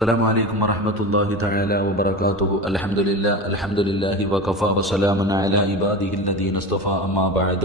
السلام عليكم ورحمة الله تعالى وبركاته. الحمد لله وكفى وسلام على عباده الذين اصطفى. أما بعد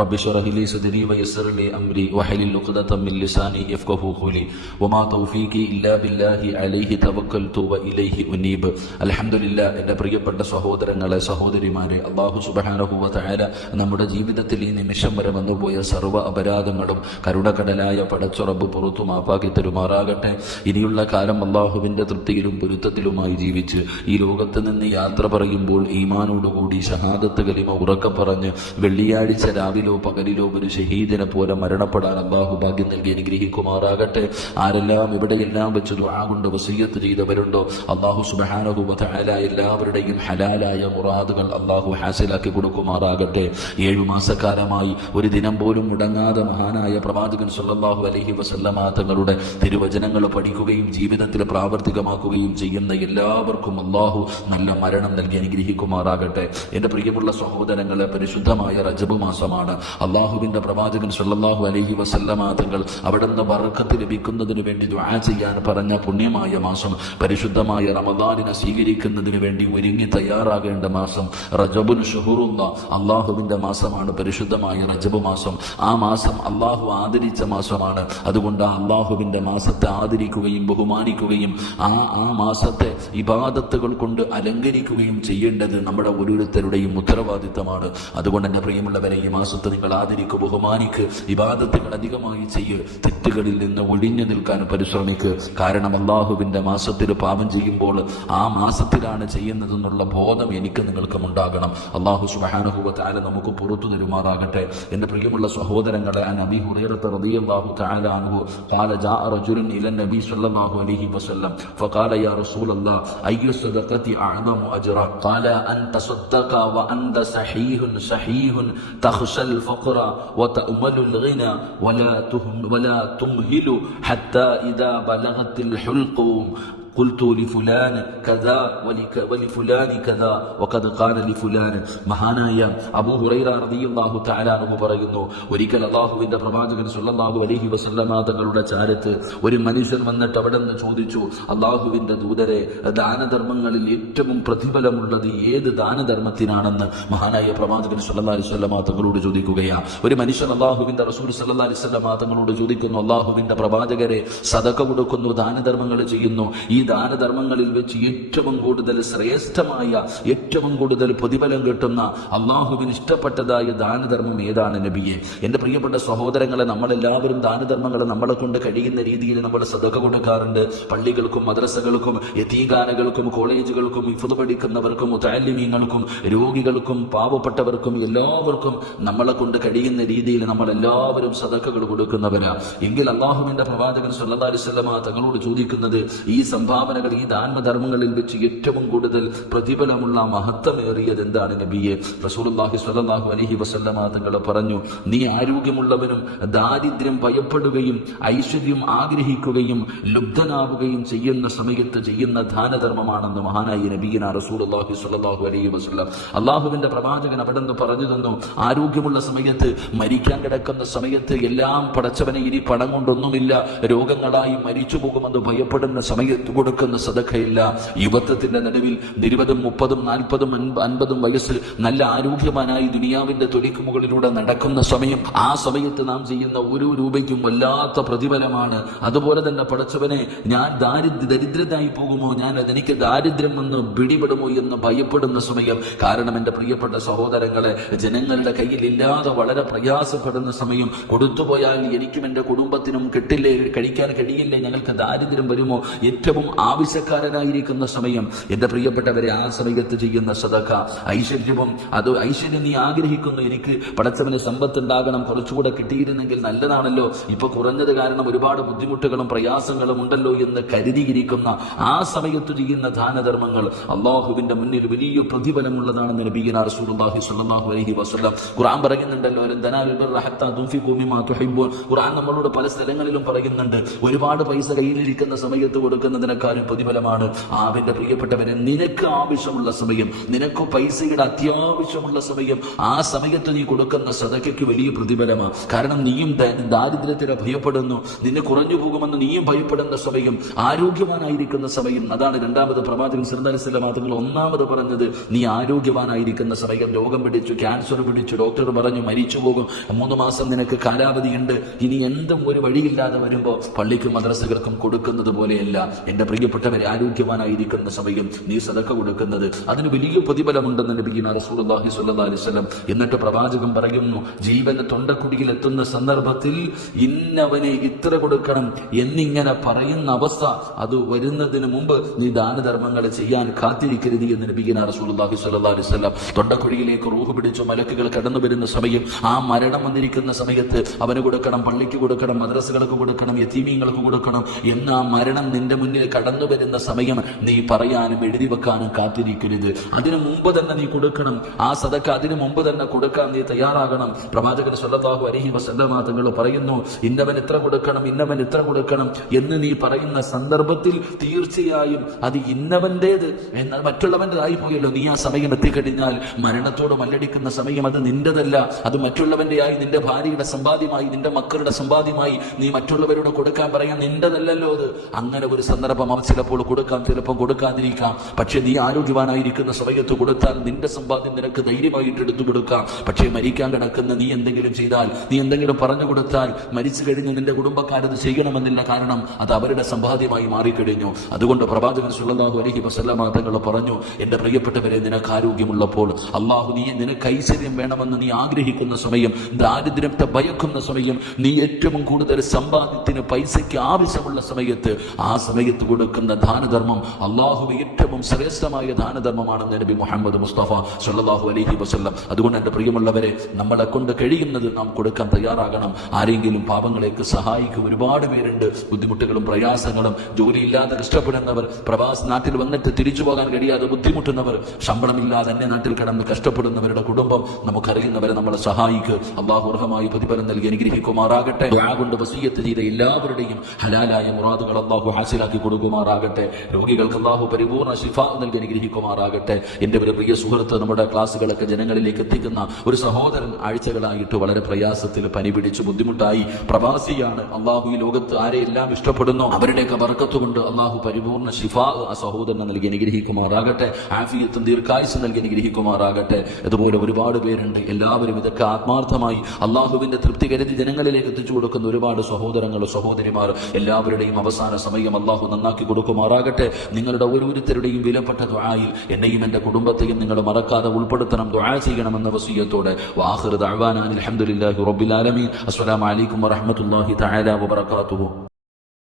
رب اشرح لي صدري ويسر لي أمري واحلل عقدة من لساني يفقهوا قولي وما توفيقي إلا بالله عليه توكلت وإليه أنيب. الحمد لله. എൻ്റെ പ്രിയപ്പെട്ട സഹോദരങ്ങളെ സഹോദരിമാരെ, അല്ലാഹു സുബ്ഹാനഹു വ തആല നമ്മുടെ ജീവിതത്തിൽ ഈ നിമിഷം വരെ വന്നുപോയ സർവ്വ അപരാധങ്ങളും കരുണക്കടലായ പടച്ച റബ്ബ് പുറത്തു മാപ്പാക്കി തരുമാറാകട്ടെ. ഇനിയുള്ള കാലം അള്ളാഹുവിന്റെ തൃപ്തിയിലും പൊരുത്തത്തിലുമായി ജീവിച്ച് ഈ ലോകത്ത് നിന്ന് യാത്ര പറയുമ്പോൾ ഈമാനോടുകൂടി ഷഹാദത്ത് കലിമ ഉറക്കെ പറഞ്ഞ് വെള്ളിയാഴ്ച രാവിലോ പകലിലോ ഒരു ഷഹീദിനെ പോലെ മരണപ്പെടാൻ അള്ളാഹു ഭാഗ്യം നൽകി അനുഗ്രഹിക്കുമാറാകട്ടെ. ആരെല്ലാം ഇവിടെയെല്ലാം വെച്ച് ദുആ കൊണ്ട് വസിയ്യത്ത് ചെയ്തവരുണ്ടോ, അള്ളാഹു സുബ്ഹാനഹു വ തആല എല്ലാവരുടെയും ഹലാലായ മുറാദുകൾ അള്ളാഹു ഹാസിലാക്കി കൊടുക്കുമാറാകട്ടെ. 7 മാസക്കാലമായി ഒരു ദിനം പോലും മുടങ്ങാതെ മഹാനായ പ്രവാചകൻ സല്ലല്ലാഹു അലൈഹി വസല്ലമ തങ്ങളുടെ തിരുവചനങ്ങൾ പഠിക്കുകയും ജീവിതത്തിൽ പ്രാവർത്തികമാക്കുകയും ചെയ്യുന്ന എല്ലാവർക്കും അള്ളാഹു നല്ല മരണം നൽകി അനുഗ്രഹിക്കുമാറാകട്ടെ. എന്റെ പ്രിയമുള്ള സഹോദരങ്ങളെ, പരിശുദ്ധമായ റജബ് മാസമാണ്. അള്ളാഹുവിന്റെ പ്രവാചകൻ സല്ലല്ലാഹു അലൈഹി വസല്ലമ തങ്ങൾ അവിടുന്ന് ബർക്കത്ത് ലഭിക്കുന്നതിന് വേണ്ടി ദുആ ചെയ്യാൻ പറഞ്ഞ പുണ്യമായ മാസം, പരിശുദ്ധമായ റമദാനിനെ സ്വീകരിക്കുന്നതിന് വേണ്ടി ഒരുങ്ങി തയ്യാറാകേണ്ട മാസം റജബുൻ ഷുഹൂറുള്ള അള്ളാഹുവിന്റെ മാസമാണ് പരിശുദ്ധമായ റജബ് മാസം. ആ മാസം അള്ളാഹു ആദരിച്ച മാസമാണ്. അതുകൊണ്ട് അള്ളാഹുവിന്റെ മാസത്തെ ആദരിക്കുകയും ബഹുമാനിക്കുകയും ആ മാസത്തെ ഇബാദത്തുകൾ കൊണ്ട് അലങ്കരിക്കുകയും ചെയ്യേണ്ടത് നമ്മുടെ ഓരോരുത്തരുടെയും ഉത്തരവാദിത്തമാണ്. അതുകൊണ്ട് എന്റെ പ്രിയമുള്ളവരെ, ഈ മാസത്തെ നിങ്ങൾ ആദരിക്ക്, ബഹുമാനിക്ക്, ഇബാദത്തുകൾ അധികമായി ചെയ്യ്, തെറ്റുകളിൽ നിന്ന് ഒഴിഞ്ഞു നിൽക്കാൻ പരിശ്രമിക്ക്. കാരണം അള്ളാഹുവിന്റെ മാസത്തിൽ പാപം ചെയ്യുമ്പോൾ ആ മാസത്തിലാണ് ചെയ്യുന്നതെന്നുള്ള ബോധം എനിക്ക് നിങ്ങൾക്കും ഉണ്ടാകണം. അള്ളാഹു സുബ്ഹാനഹു വ തആല നമുക്ക് പുറത്തു തരുമാറാകട്ടെ. എന്റെ പ്രിയമുള്ള സഹോദരങ്ങളെ, അബീ ഹുറൈറ റളിയല്ലാഹു തആല അൻഹു قال جاء رجل الى النبي صلى الله عليه وسلم فقال يا رسول الله اي الصدقه اعظم اجرا قال ان تصدق وانت صحيح تخشى الفقر وتأمل الغنى ولا تمهل حتى اذا بلغت الحلقوم قلت لفلان كذا ولفلان كذا وقد قال لفلان. മഹാനായ അബൂ ഹുറൈറ റളിയല്ലാഹു തആല അൻഹു പറയുന്നു, ഒരിക്കൽ അല്ലാഹുവിന്റെ പ്രവാചകൻ സല്ലല്ലാഹു അലൈഹി വസല്ലമ തങ്ങളുടെ ചാരത്ത് ഒരു മനുഷ്യൻ വന്നിട്ട് അവിടെ നിന്ന് ചോദിച്ചു, അല്ലാഹുവിന്റെ ദൂതരെ, ദാനധർമ്മങ്ങളിൽ ഏറ്റവും പ്രതിഫലമുള്ളത് ഏത് ദാനധർമ്മത്തിനാണെന്ന് മഹാനായ പ്രവാചകൻ സല്ലല്ലാഹു അലൈഹി വസല്ലമ തങ്ങളോട് ചോദിക്കുകയാണ്. ഒരു മനുഷ്യൻ അല്ലാഹുവിന്റെ റസൂൽ സല്ലല്ലാഹു അലൈഹി വസല്ലമ തങ്ങളോട് ചോദിക്കുന്നു, അല്ലാഹുവിന്റെ പ്രവാചകരെ, സദഖ കൊടുക്കുന്നു, ദാനധർമ്മങ്ങൾ ചെയ്യുന്നു, ഈ ദാനധർമ്മങ്ങളിൽ വെച്ച് ഏറ്റവും കൂടുതൽ ശ്രേഷ്ഠമായ, ഏറ്റവും കൂടുതൽ പ്രതിഫലം കിട്ടുന്ന, അള്ളാഹുവിന് ഇഷ്ടപ്പെട്ടതായ ദാനധർമ്മം ഏതാണ് നബിയെ? എന്റെ പ്രിയപ്പെട്ട സഹോദരങ്ങളെ, നമ്മളെല്ലാവരും ദാനധർമ്മങ്ങൾ നമ്മളെ കൊണ്ട് കഴിയുന്ന രീതിയിൽ നമ്മൾ സദഖ കൊടുക്കാറുണ്ട്. പള്ളികൾക്കും മദ്രസകൾക്കും യതീംഖാനകൾക്കും കോളേജുകൾക്കും ഹിഫ്ദ് പഠിക്കുന്നവർക്കും മുതഅല്ലിമീങ്ങൾക്കും രോഗികൾക്കും പാവപ്പെട്ടവർക്കും എല്ലാവർക്കും നമ്മളെ കൊണ്ട് കഴിയുന്ന രീതിയിൽ നമ്മളെല്ലാവരും സദഖകൾ കൊടുക്കുന്നവരാ. എങ്കിൽ അള്ളാഹുവിന്റെ പ്രവാചകൻ സല്ലല്ലാഹു അലൈഹി വസല്ലമ തങ്ങളോട് ചോദിക്കുന്നത്, ഈ സംഭാവനകൾ, ഈ ദാനധർമ്മങ്ങളിൽ വെച്ച് ഏറ്റവും കൂടുതൽ പ്രതിഫലമുള്ള മഹത്വമേറിയത് എന്താണ് നബിയെ? റസൂലുള്ളാഹി സ്വല്ലല്ലാഹു അലൈഹി വസല്ലമ തങ്ങൾ പറഞ്ഞു, നീ ആരോഗ്യമുള്ളവനും ദാരിദ്ര്യം ഭയപ്പെടുകയും ഐശ്വര്യം ആഗ്രഹിക്കുകയും ലുബ്ധനാവുകയും ചെയ്യുന്ന സമയത്ത് ചെയ്യുന്ന ദാനധർമ്മമാണെന്ന് മഹാനായ നബിയിന റസൂലുള്ളാഹി സ്വല്ലല്ലാഹു അലൈഹി വസല്ലം. അള്ളാഹുവിന്റെ പ്രവാചകൻ അവിടെ നിന്ന് പറഞ്ഞു തന്നു, ആരോഗ്യമുള്ള സമയത്ത്, മരിക്കാൻ കിടക്കുന്ന സമയത്ത്, എല്ലാം പടച്ചവനെ, ഇനി പണം കൊണ്ടൊന്നുമില്ല, രോഗങ്ങളായി മരിച്ചു പോകുമെന്ന് ഭയപ്പെടുന്ന സമയത്ത് കൊടുക്കുന്ന സദഖയില്ല. യുവത്വത്തിന്റെ നടുവിൽ 20, 30, 40, 50 വയസ്സിൽ നല്ല ആരോഗ്യവാനായി ദുനിയാവിന്റെ തൊലിക്ക് മുകളിലൂടെ നടക്കുന്ന സമയം, ആ സമയത്ത് നാം ചെയ്യുന്ന ഓരോ രൂപയ്ക്കും വല്ലാത്ത പ്രതിഫലമാണ്. അതുപോലെ തന്നെ പടച്ചവനെ, ഞാൻ ദരിദ്രനായി പോകുമോ, എനിക്ക് ദാരിദ്ര്യം എന്ന് പിടിപെടുമോ എന്ന് ഭയപ്പെടുന്ന സമയം. കാരണം എന്റെ പ്രിയപ്പെട്ട സഹോദരങ്ങളെ, ജനങ്ങളുടെ കയ്യിൽ ഇല്ലാതെ വളരെ പ്രയാസപ്പെടുന്ന സമയം, കൊടുത്തുപോയാൽ എനിക്കും എന്റെ കുടുംബത്തിനും കിട്ടില്ലേ, കഴിക്കാൻ കഴിയില്ലേ, ഞങ്ങൾക്ക് ദാരിദ്ര്യം വരുമോ, ഏറ്റവും ആവശ്യക്കാരനായിരിക്കുന്ന സമയം, എന്റെ പ്രിയപ്പെട്ടവരെ, ആ സമയത്ത് ചെയ്യുന്ന സദഖ ഐശ്വര്യവും, അത് ഐശ്വര്യം നീ ആഗ്രഹിക്കുന്നു, എനിക്ക് പടച്ചവന് സമ്പത്ത് ഉണ്ടാകണം, കുറച്ചുകൂടെ കിട്ടിയിരുന്നെങ്കിൽ നല്ലതാണല്ലോ, ഇപ്പൊ കുറഞ്ഞത് കാരണം ഒരുപാട് ബുദ്ധിമുട്ടുകളും പ്രയാസങ്ങളും ഉണ്ടല്ലോ എന്ന് കരുതിയിരിക്കുന്ന ആ സമയത്ത് ചെയ്യുന്ന ദാനധർമ്മങ്ങൾ അള്ളാഹുവിന്റെ മുന്നിൽ വലിയ പ്രതിഫലമുള്ളതാണെന്ന് നബിയുനാ റസൂലുള്ളാഹി സ്വല്ലല്ലാഹു അലൈഹി വസല്ലം ഖുർആൻ പറയുന്നുണ്ടല്ലോ, ഖുർആൻ നമ്മളോട് പല സ്ഥലങ്ങളിലും പറയുന്നുണ്ട്, ഒരുപാട് പൈസ കയ്യിലിരിക്കുന്ന സമയത്ത് കൊടുക്കുന്നതിനെ പ്രതിഫലത്തെക്കാളും പ്രതിഫലമാണ്. ആവിന്റെ പ്രിയപ്പെട്ടവരെ, നിനക്ക് ആവശ്യമുള്ള സമയം, നിനക്ക് പൈസയുടെ അത്യാവശ്യമുള്ള സമയം, ആ സമയത്ത് നീ കൊടുക്കുന്ന സദഖയ്ക്ക് വലിയ പ്രതിഫലമാണ്. കാരണം നീയും ദാരിദ്ര്യത്തിനെ ഭയപ്പെടുന്നു, നിന്നെ കുറഞ്ഞു പോകുമെന്ന് നീയും ഭയപ്പെടുന്ന സമയം, ആരോഗ്യവാനായിരിക്കുന്ന സമയം. അതാണ് രണ്ടാമത് പ്രവാചകൻ സല്ലല്ലാഹു അലൈഹി വസല്ലം തങ്ങൾ ഒന്നാമത് പറഞ്ഞത്. നീ ആരോഗ്യവാനായിരിക്കുന്ന സമയം. രോഗം പിടിച്ചു, ക്യാൻസർ പിടിച്ചു, ഡോക്ടർ പറഞ്ഞു മരിച്ചു പോകും, 3 മാസം നിനക്ക് കാലാവധിയുണ്ട്, ഇനി എന്തും ഒരു വഴിയില്ലാതെ വരുമ്പോൾ പള്ളിക്കും മദ്രസകൾക്കും കൊടുക്കുന്നത് പോലെയല്ല എന്റെ പ്രിയപ്പെട്ടവരെ, ആരോഗ്യവാനായിരിക്കുന്ന സമയം നീ സദഖ കൊടുക്കുന്നത് അതിന് വലിയ പ്രതിഫലമുണ്ടെന്ന് നബിയുനാ റസൂലുള്ളാഹി സ്വല്ലല്ലാഹു അലൈഹി വസല്ലം. എന്നിട്ട് പ്രവാചകൻ പറയുന്നു, ജീവന്റെ തൊണ്ടക്കുടിയിൽ എത്തുന്ന സന്ദർഭത്തിൽ ഇന്നവന് ഇത്ര കൊടുക്കണം എന്നിങ്ങനെ പറയുന്ന അവസ്ഥ അത് വരുന്നതിന് മുമ്പ് നീ ദാനധർമ്മങ്ങൾ ചെയ്യാൻ കാത്തിരിക്കരുത് എന്ന് നബിയുനാ റസൂലുള്ളാഹി സ്വല്ലല്ലാഹു അലൈഹി വസല്ലം. തൊണ്ടക്കുഴിയിലേക്ക് റൂഹ് പിടിച്ചു മലക്കുകൾ കടന്നു വരുന്ന സമയം, ആ മരണം വന്നിരിക്കുന്ന സമയത്ത് അവന് കൊടുക്കണം, പള്ളിക്ക് കൊടുക്കണം, മദ്രസകൾക്ക് കൊടുക്കണം, യതീമീങ്ങൾക്ക് കൊടുക്കണം എന്ന ആ മരണം നിന്റെ മുന്നിൽ കടന്നു വരുന്ന സമയം നീ പറയാനും എഴുതി വെക്കാനും കാത്തിരിക്കരുത്. അതിനു മുമ്പ് തന്നെ നീ കൊടുക്കണം. ആ സദഖ അതിനു മുമ്പ് തന്നെ കൊടുക്കാൻ നീ തയ്യാറാകണം. പ്രവാചകൻ സ്വല്ലല്ലാഹു അലൈഹി വസല്ലം തങ്ങൾ പറയുന്നു, ഇന്നവൻ ഇത്ര കൊടുക്കണം, ഇന്നവൻ ഇത്ര കൊടുക്കണം എന്ന് നീ പറയുന്ന സന്ദർഭത്തിൽ തീർച്ചയായും അത് ഇന്നവന്റേത്, എന്നാൽ മറ്റുള്ളവൻ്റെതായി പോയല്ലോ. നീ ആ സമയം എത്തിക്കഴിഞ്ഞാൽ മരണത്തോട് മല്ലടിക്കുന്ന സമയം അത് നിന്റെതല്ല, അത് മറ്റുള്ളവന്റെയായി, നിന്റെ ഭാര്യയുടെ സമ്പാദ്യമായി, നിന്റെ മക്കളുടെ സമ്പാദ്യമായി നീ മറ്റുള്ളവരോട് കൊടുക്കാൻ പറയാൻ നിന്റെതല്ലല്ലോ അത്. അങ്ങനെ ഒരു സന്ദർഭം അവൻ ചിലപ്പോൾ കൊടുക്കാം, ചിലപ്പോൾ കൊടുക്കാതിരിക്കാം. പക്ഷെ നീ ആരോഗ്യവാനായിരിക്കുന്ന സമയത്ത് കൊടുത്താൽ നിന്റെ സമ്പാദ്യം നിനക്ക് ധൈര്യമായിട്ട് എടുത്തു കൊടുക്കാം. പക്ഷേ മരിക്കാൻ കിടക്കുന്ന നീ എന്തെങ്കിലും ചെയ്താൽ, നീ എന്തെങ്കിലും പറഞ്ഞു കൊടുത്താൽ, മരിച്ചു കഴിഞ്ഞ് നിന്റെ കുടുംബക്കാരത് ചെയ്യണമെന്നില്ല. കാരണം അത് അവരുടെ സമ്പാദ്യമായി മാറിക്കഴിഞ്ഞു. അതുകൊണ്ട് പ്രവാചകൻ സ്വല്ലല്ലാഹു അലൈഹി വസല്ലം തങ്ങൾ പറഞ്ഞു, എന്റെ പ്രിയപ്പെട്ടവരെ, നിനക്ക് ആരോഗ്യമുള്ളപ്പോൾ, അള്ളാഹു നിനക്ക് ഐശ്വര്യം വേണമെന്ന് നീ ആഗ്രഹിക്കുന്ന സമയം, ദാരിദ്ര്യത്തെ ഭയക്കുന്ന സമയം, നീ ഏറ്റവും കൂടുതൽ സമ്പാദ്യത്തിന് പൈസയ്ക്ക് ആവശ്യമുള്ള സമയത്ത്, ആ സമയത്ത് കൊടുക്കുന്ന ദാനധർമ്മം അള്ളാഹു ഏറ്റവും ശ്രേഷ്ഠമായ ദാനധർമ്മമാണെന്ന് നബി മുഹമ്മദ് മുസ്തഫ സ്വല്ലല്ലാഹു അലൈഹി വസല്ലം. അതുകൊണ്ട് എന്റെ പ്രിയമുള്ളവരെ, നമ്മളെ കൊണ്ട് കഴിയുന്നത് നാം കൊടുക്കാൻ തയ്യാറാകണം. ആരെങ്കിലും പാപങ്ങളേക്ക് സഹായിക്കും ഒരുപാട് പേരുണ്ട്. ബുദ്ധിമുട്ടുകളും പ്രയാസങ്ങളും, ജോലിയില്ലാതെ കഷ്ടപ്പെടുന്നവർ, പ്രവാസ നാട്ടിൽ വന്നിട്ട് തിരിച്ചു പോകാൻ കഴിയാതെ ബുദ്ധിമുട്ടുന്നവർ, ശമ്പളമില്ലാതെ അന്യ നാട്ടിൽ കിടന്ന് കഷ്ടപ്പെടുന്നവരുടെ കുടുംബം, നമുക്കറിയുന്നവരെ നമ്മളെ സഹായിക്ക്. അള്ളാഹു അർഹമായി പ്രതിഫലം നൽകി അനുഗ്രഹിക്കുമാറാകട്ടെ. ദുആ കൊണ്ട് വസിയ്യത്ത് ചെയ്ത എല്ലാവരുടെയും ഹലാലായ മുറാദുകൾ അള്ളാഹു ഹാസിലാക്കി കൊടുക്കുമാറാകട്ടെ. രോഗികൾക്ക് അള്ളാഹു പരിപൂർണ്ണ ശിഫ നൽകി അനുഗ്രഹിക്കുമാറാകട്ടെ. എന്റെ ഒരു പ്രിയ സുഹൃത്ത്, നമ്മുടെ ക്ലാസ്സുകളൊക്കെ ജനങ്ങളിലേക്ക് എത്തിക്കുന്ന ഒരു സഹോദരൻ ആഴ്ചകളായിട്ട് വളരെ പ്രയാസത്തിൽ പനി പിടിച്ച് ബുദ്ധിമുട്ടായി പ്രവാസിയാണ്. അള്ളാഹു ഈ ലോകത്ത് ആരെയെല്ലാം ഇഷ്ടപ്പെടുന്നു അവരുടെയൊക്കെ ബർക്കത്ത് കൊണ്ട് അള്ളാഹു പരിപൂർണ്ണ ശിഫ ആ സഹോദരനെ നൽകി അനുഗ്രഹിക്കുമാറാകട്ടെ. ആഫിയത്തും ദീർഘായുസ്സും നൽകി അനുഗ്രഹിക്കുമാറാകട്ടെ. അതുപോലെ ഒരുപാട് പേരുണ്ട്. എല്ലാവരും ഇതൊക്കെ ആത്മാർത്ഥമായി അള്ളാഹുവിന്റെ തൃപ്തി കരുതി ജനങ്ങളിലേക്ക് എത്തിച്ചു കൊടുക്കുന്ന ഒരുപാട് സഹോദരങ്ങൾ, സഹോദരിമാർ, എല്ലാവരുടെയും അവസാന സമയം അള്ളാഹു നന്നാക്കി കൊടുക്കുമാറാകട്ടെ. നിങ്ങളുടെ ഓരോരുത്തരുടെയും വിലപ്പെട്ട ദുആയിൽ എന്നെയും എന്റെ കുടുംബത്തെയും നിങ്ങൾ മറക്കാതെ ഉൾപ്പെടുത്തണം, ദുആ ചെയ്യണമെന്ന വസിയ്യത്തോടെ വആഖിറു ദഅ്വാനാ അൽഹംദുലില്ലാഹി റബ്ബിൽ ആലമീൻ. അസ്സലാമു അലൈക്കും വറഹ്മത്തുള്ളാഹി തആല വബറകാതുഹു.